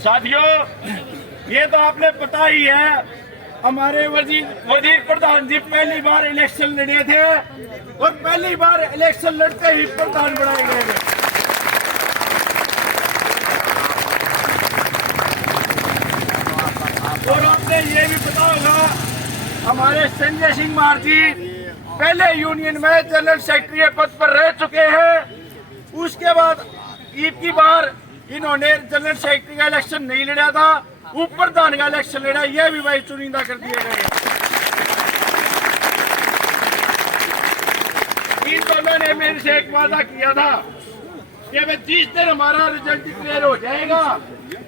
साथियों, ये तो आपने पता ही है, हमारे वजीर प्रधान जी पहली बार इलेक्शन लड़े थे और पहली बार इलेक्शन लड़ते ही प्रधान बनाए गए। और आपने ये भी पता होगा, हमारे संजय सिंह मार जी पहले यूनियन में जनरल सेक्रेटरी पद पर रह चुके हैं। उसके बाद ईद की बार इन्होंने जनरल सेक्रेटरी का इलेक्शन नहीं लड़ा था, उप प्रधान का इलेक्शन लड़ा, यह भी भाई चुनिंदा कर दिए गए। इन दोनों ने मेरे से एक वादा किया था कि मैं जिस दिन हमारा रिजल्ट डिक्लेयर हो जाएगा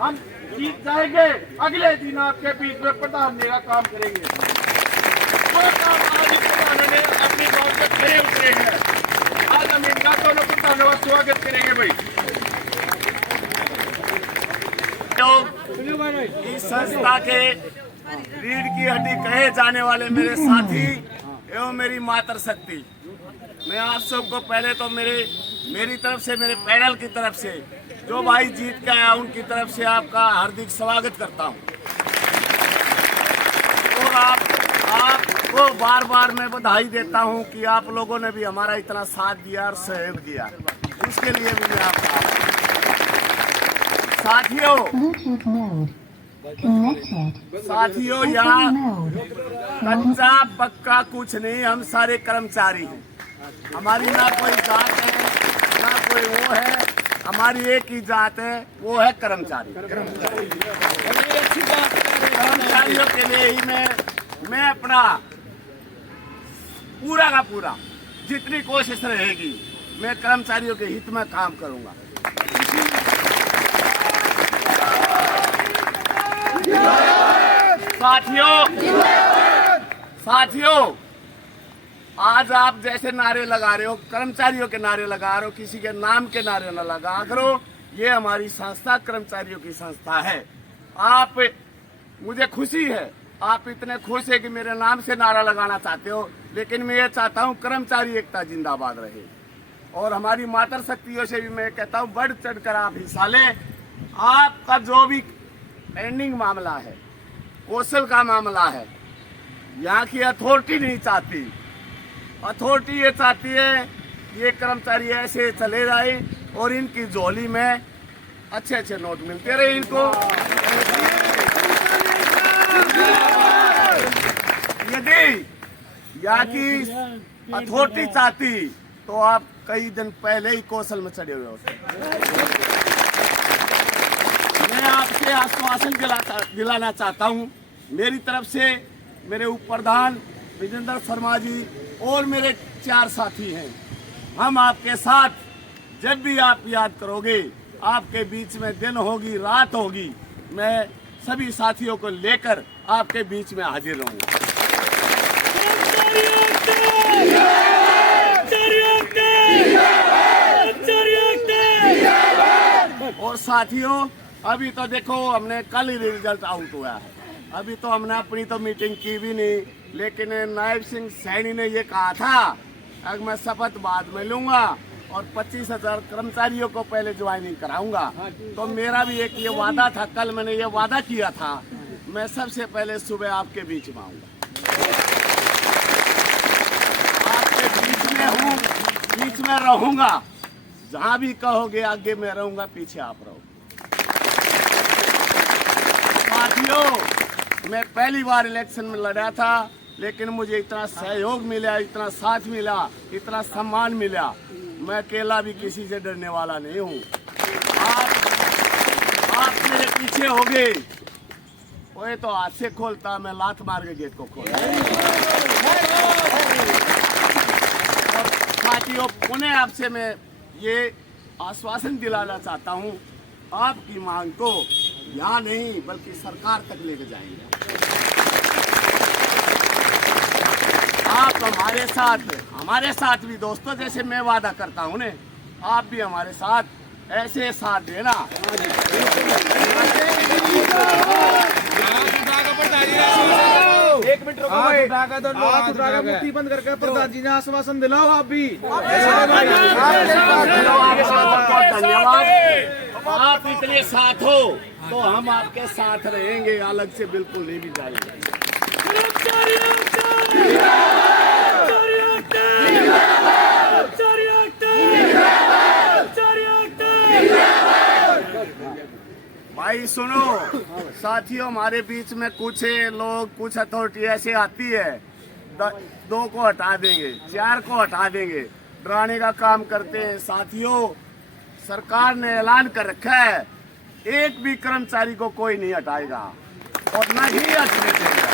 हम जीत जाएंगे, अगले दिन आपके बीच में प्रधान का काम करेंगे। वो काम आज प्रधानों ने अपनी बात से खड़े उतरे हैं। आज हम इनका दोनों प्रधानों का स्वागत करेंगे। भाई इस संस्था के रीढ़ की हड्डी कहे जाने वाले मेरे साथी एवं मेरी मातर शक्ति, मैं आप सबको पहले तो मेरी तरफ से, मेरे पैनल की तरफ से, जो भाई जीत के आया उनकी तरफ से आपका हार्दिक स्वागत करता हूं। और आपको बार बार मैं बधाई देता हूं कि आप लोगों ने भी हमारा इतना साथ दिया और सहयोग दिया, उसके लिए भी मैं आपका साथियों यहाँ कच्चा पक्का कुछ नहीं, हम सारे कर्मचारी हैं। हमारी ना कोई जात है ना कोई वो है, हमारी एक ही जात है, वो है कर्मचारी। कर्मचारियों के लिए ही मैं अपना पूरा का पूरा जितनी कोशिश रहेगी मैं कर्मचारियों के हित में काम करूंगा। साथियों, आज आप जैसे नारे लगा रहे हो, कर्मचारियों के नारे लगा रहे हो, किसी के नाम के नारे न लगा करो। ये हमारी संस्था कर्मचारियों की संस्था है। मुझे खुशी है, आप इतने खुश है कि मेरे नाम से नारा लगाना चाहते हो, लेकिन मैं ये चाहता हूँ कर्मचारी एकता जिंदाबाद रहे। और हमारी मातर शक्तियों से भी मैं कहता हूँ बढ़ चढ़ कर आप हिस्सा लें। आपका जो भी पेंडिंग मामला है, कौशल का मामला है, यहाँ की अथॉरिटी नहीं चाहती। अथॉरिटी ये चाहती है ये कर्मचारी ऐसे चले जाए और इनकी झोली में अच्छे अच्छे नोट मिलते रहे इनको। यदि यहाँ की अथॉरिटी चाहती तो आप कई दिन पहले ही कौशल में चढ़े हुए होते। मैं आपसे आश्वासन दिलाना चाहता हूं, मेरी तरफ से मेरे उप प्रधान विजेंद्र शर्मा जी और मेरे 4 साथी हैं। हम आपके साथ जब भी आप याद करोगे, आपके बीच में दिन होगी रात होगी, मैं सभी साथियों को लेकर आपके बीच में हाजिर रहूंगा। और साथियों, अभी तो देखो हमने कल ही रिजल्ट आउट हुआ है, अभी तो हमने अपनी तो मीटिंग की भी नहीं, लेकिन नायब सिंह सैनी ने ये कहा था अगर मैं शपथ बाद में लूंगा और 25,000 कर्मचारियों को पहले ज्वाइनिंग कराऊंगा। तो मेरा भी एक ये वादा था, कल मैंने ये वादा किया था, मैं सबसे पहले सुबह आपके बीच में आऊंगा। आपके बीच में हूँ, बीच में रहूंगा, जहां भी कहोगे आगे मैं रहूंगा, पीछे आप रहो। साथियों, मैं पहली बार इलेक्शन में लड़ा था, लेकिन मुझे इतना सहयोग मिला, इतना साथ मिला, इतना सम्मान मिला, मैं अकेला भी किसी से डरने वाला नहीं हूँ। आप मेरे पीछे हो गए, वो तो हाथ से खोलता, मैं लात मार के गेट को खोलता। साथियों, पुनः आपसे मैं ये आश्वासन दिलाना चाहता हूँ, आपकी मांग को यहाँ नहीं बल्कि सरकार तक लेके जाएंगे। आप हमारे साथ भी दोस्तों, जैसे मैं वादा करता हूँ ने, आप भी हमारे साथ ऐसे साथ देना। एक मिनट रुको, मुट्ठी बंद करके प्रधान जी ने आश्वासन दिलाओ। आप भी धन्यवाद। आप इतने साथ हो तो हम आपके साथ रहेंगे, अलग से बिल्कुल नहीं भी जाएंगे। भाई सुनो साथियों, हमारे बीच में कुछ लोग, कुछ अथॉरिटी ऐसे आती है, 2 को हटा देंगे, 4 को हटा देंगे, डराने का काम करते हैं। साथियों, सरकार ने ऐलान कर रखा है, एक भी कर्मचारी को कोई नहीं हटाएगा और न ही हटने देगा।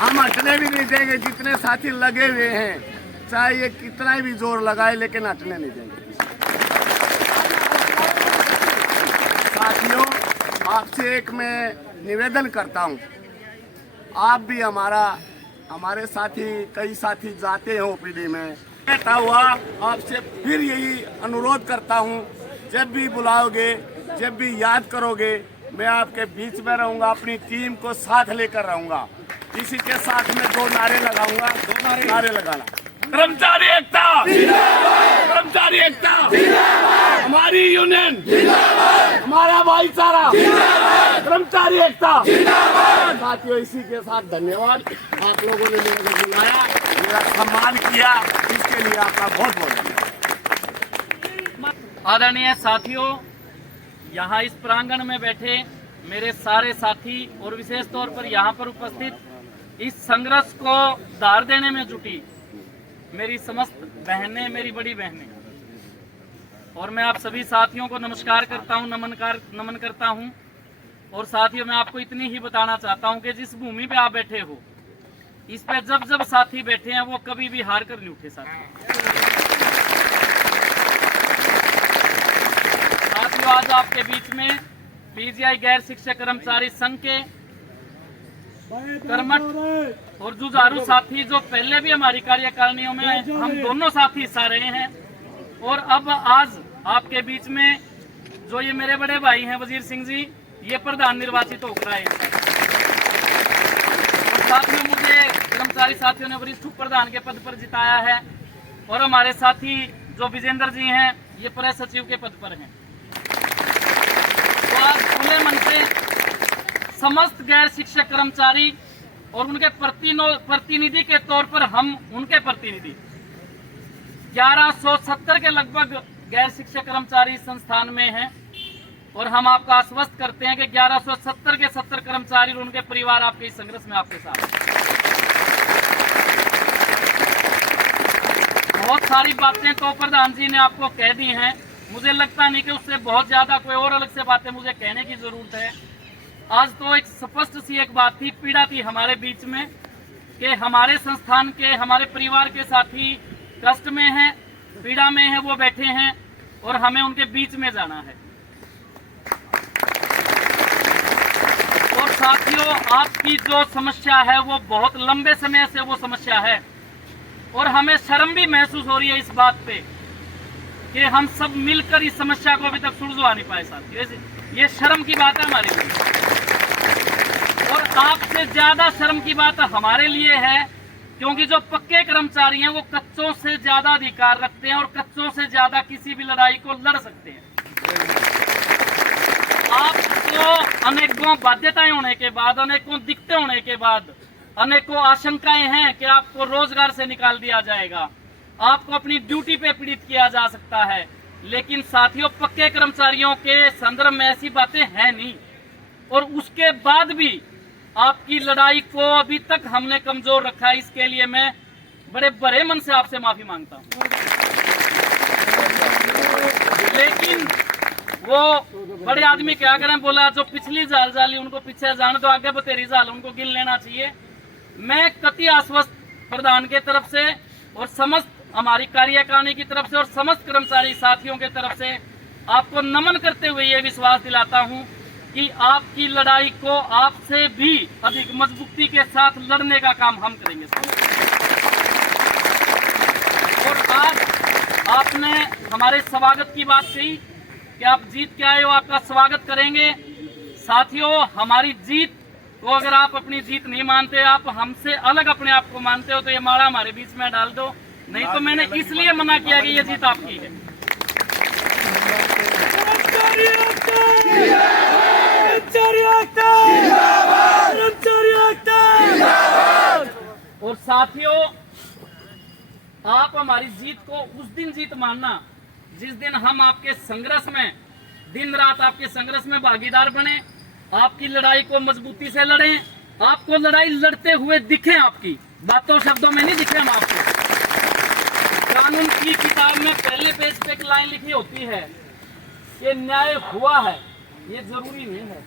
हम हटने भी नहीं देंगे। जितने साथी लगे हुए हैं, चाहे ये कितना भी जोर लगाए, लेकिन हटने नहीं देंगे। साथियों, आपसे एक मैं निवेदन करता हूं, आप भी हमारे साथी, कई साथी जाते हैं ओपीडी में, बैठा हुआ आपसे फिर यही अनुरोध करता हूं, जब भी बुलाओगे, जब भी याद करोगे, मैं आपके बीच में रहूंगा, अपनी टीम को साथ लेकर रहूंगा। इसी के साथ में 2 नारे लगाऊंगा। 2 नारे लगाना। कर्मचारी एकता, कर्मचारी एकता, हमारी यूनियन, हमारा भाईचारा, कर्मचारी एकता। साथियों, इसी के साथ धन्यवाद, आप लोगों ने मेरे को बुलाया, मेरा सम्मान किया, इसके लिए आपका बहुत बहुत धन्यवाद। आदरणीय साथियों, यहाँ इस प्रांगण में बैठे मेरे सारे साथी और विशेष तौर पर यहाँ पर उपस्थित इस संघर्ष को धार देने में जुटी मेरी समस्त बहनें, मेरी बड़ी बहनें, और मैं आप सभी साथियों को नमस्कार करता हूँ, नमन करता हूँ। और साथियों, मैं आपको इतनी ही बताना चाहता हूँ कि जिस भूमि पे आप बैठे हो, इस पे जब जब साथी बैठे हैं वो कभी भी हार कर नहीं उठे। साथियों, आज आपके बीच में पीजीआई गैर शिक्षक कर्मचारी संघ के कर्मठ और जुझारू साथी, जो पहले भी हमारी कार्यकारिणियों में हम दोनों साथी हिस्सा रहे हैं, और अब आज आपके बीच में जो ये मेरे बड़े भाई हैं वजीर सिंह जी, ये प्रधान निर्वाचित होकर आए हैं। साथियों, मुझे कर्मचारी साथियों ने वरिष्ठ उप प्रधान के पद पर जिताया है, और हमारे साथी जो विजेंद्र जी हैं, ये प्रेस सचिव के पद पर हैं। तो आज खुले मन से समस्त गैर शिक्षक कर्मचारी और उनके प्रतिनिधि के तौर पर हम उनके प्रतिनिधि 1170 के लगभग गैर शिक्षक कर्मचारी संस्थान में हैं, और हम आपको आश्वस्त करते हैं कि 1170 के 70 कर्मचारी और उनके परिवार आपके इस संघर्ष में आपके साथ। बहुत सारी बातें तो प्रधान जी ने आपको कह दी हैं, मुझे लगता नहीं कि उससे बहुत ज्यादा कोई और अलग से बातें मुझे कहने की जरूरत है। आज तो एक स्पष्ट सी एक बात थी, पीड़ा थी हमारे बीच में कि हमारे संस्थान के, हमारे परिवार के साथी कष्ट में हैं, पीड़ा में हैं, वो बैठे हैं, और हमें उनके बीच में जाना है। और साथियों, आपकी जो समस्या है वो बहुत लंबे समय से वो समस्या है, और हमें शर्म भी महसूस हो रही है इस बात पे कि हम सब मिलकर इस समस्या को अभी तक सुलझा नहीं पाए। साथियों, ये शर्म की बात है हमारे लिए, और आपसे ज्यादा शर्म की बात हमारे लिए है, क्योंकि जो पक्के कर्मचारी हैं वो कच्चों से ज्यादा अधिकार रखते हैं, और कच्चों से ज्यादा किसी भी लड़ाई को लड़ सकते हैं। आपको अनेकों बाध्यताएं होने के बाद, अनेकों दिक्कतें होने के बाद, अनेकों आशंकाएं हैं कि आपको रोजगार से निकाल दिया जाएगा, आपको अपनी ड्यूटी पे पीड़ित किया जा सकता है, लेकिन साथियों, पक्के कर्मचारियों के संदर्भ में ऐसी बातें हैं नहीं, और उसके बाद भी आपकी लड़ाई को अभी तक हमने कमजोर रखा है। इसके लिए मैं बड़े बड़े मन से आपसे माफी मांगता हूं। लेकिन वो बड़े आदमी क्या करें, बोला जो पिछली जाल जाली उनको पीछे जाने दो, आगे बतेरी जाल उनको गिन लेना चाहिए। मैं कति आश्वस्त प्रधान के तरफ से और समस्त हमारी कार्यकारिणी की तरफ से और समस्त कर्मचारी साथियों के तरफ से आपको नमन करते हुए ये विश्वास दिलाता हूं कि आपकी लड़ाई को आपसे भी अधिक मजबूती के साथ लड़ने का काम हम करेंगे। और आज आपने हमारे स्वागत की बात कही कि आप जीत के आए हो, आपका स्वागत करेंगे। साथियों, हमारी जीत को अगर आप अपनी जीत नहीं मानते, आप हमसे अलग अपने आप को मानते हो, तो ये माड़ा हमारे बीच में डाल दो, नहीं तो मैंने इसलिए मना किया कि ये जीत आपकी है। कर्मचारी एकता! कर्मचारी एकता! कर्मचारी एकता! और साथियों, आप हमारी जीत को उस दिन जीत मानना जिस दिन हम आपके संघर्ष में दिन रात आपके संघर्ष में भागीदार बने, आपकी लड़ाई को मजबूती से लड़ें, आपको लड़ाई लड़ते हुए दिखे, आपकी बातों शब्दों में नहीं दिखे हम आपको। कानून की किताब में पहले पेज पे एक लाइन लिखी होती है कि न्याय हुआ है, ये जरूरी नहीं है,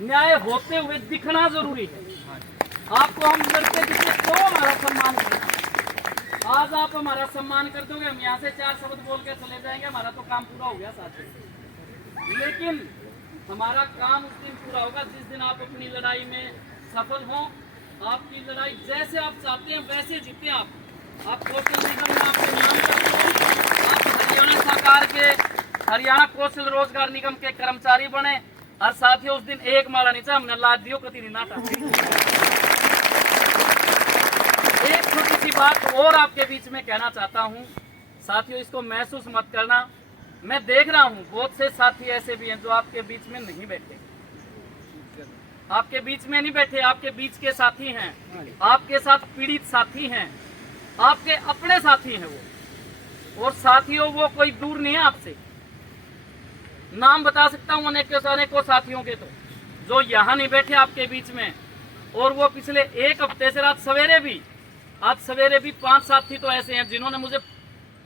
न्याय होते हुए दिखना जरूरी है। आपको हम लड़ते दिखे तो हमारा सम्मान करें। आज आप हमारा सम्मान कर दोगे, हम यहाँ से 4 शब्द बोल के चले जाएंगे, हमारा तो काम पूरा हो गया साथी। लेकिन हमारा काम उस दिन पूरा होगा जिस दिन आप अपनी लड़ाई में सफल हो। आपकी लड़ाई जैसे आप चाहते हैं वैसे जीते आप कौशल निगम में आपके नाम करते हो, आप हरियाणा सरकार के हरियाणा कौशल रोजगार निगम के कर्मचारी बने। और साथियों, उस दिन एक माला नीचा हमने लाद दियो कति नहीं नाटा। एक छोटी सी बात और आपके बीच में कहना चाहता हूं साथियों, इसको महसूस मत करना। मैं देख रहा हूं बहुत से साथी ऐसे भी हैं जो आपके बीच में नहीं बैठे, आपके बीच में नहीं बैठे, आपके बीच के साथी हैं, आपके साथ पीड़ित साथी हैं, आपके अपने साथी हैं वो। और साथियों, वो कोई दूर नहीं है आपसे। नाम बता सकता हूं अनेकों साथियों के, तो जो यहाँ नहीं बैठे आपके बीच में, और वो पिछले एक हफ्ते से आज सवेरे भी 5 साथी तो ऐसे हैं जिन्होंने मुझे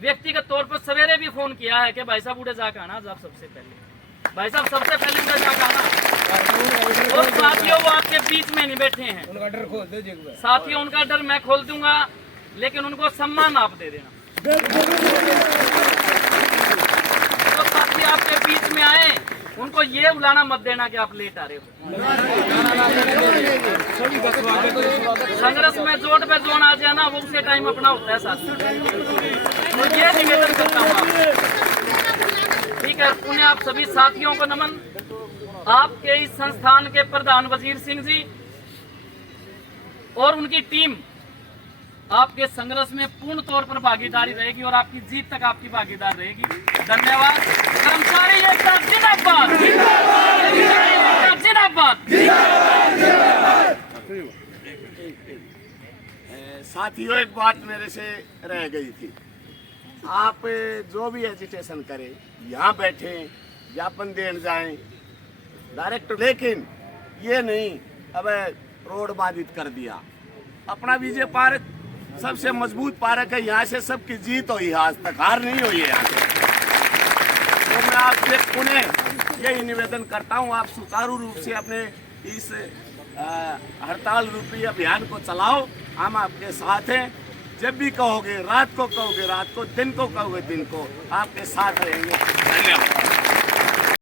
व्यक्तिगत तौर पर सवेरे भी फोन किया है कि भाई साहब उड़े जाकर आना, आप सबसे पहले भाई साहब सबसे पहले उड़े जाकर आना। और साथियों, वो आपके बीच में नहीं बैठे हैं। उनका डर खोल दो साथियों, उनका डर मैं खोल दूंगा, लेकिन उनको सम्मान आप दे देना। तो साथी आपके बीच में आए, उनको ये बुलाना मत देना कि आप लेट आ रहे हो। संघर्ष में जोड़ पे जोड़ आ जाना, वो उसे टाइम अपना होता है साथी। और ये निवेदन करता हूँ आप, ठीक है। उन्हें आप सभी साथियों को नमन। आपके इस संस्थान के प्रधान वजीर सिंह जी और उनकी टीम आपके संघर्ष में पूर्ण तौर पर भागीदारी रहेगी और आपकी जीत तक आपकी भागीदार रहेगी। धन्यवाद। कर्मचारी एकता जिंदाबाद, जिंदाबाद। साथियों, एक बात मेरे से रह गई थी। आप जो भी एजिटेशन करें, यहाँ बैठे ज्ञापन देने जाएं डायरेक्ट, लेकिन ये नहीं अब रोड बाधित कर दिया। अपना विजय पार्क सबसे मजबूत पार्क है, यहाँ से सबकी जीत हुई है, आज तक हार नहीं हुई है यहाँ से। तो मैं आपसे पुनः यही निवेदन करता हूँ, आप सुचारू रूप से अपने इस हड़ताल रूपी अभियान को चलाओ। हम आपके साथ हैं। जब भी कहोगे, रात को कहोगे रात को, दिन को कहोगे दिन को, आपके साथ रहेंगे। धन्यवाद।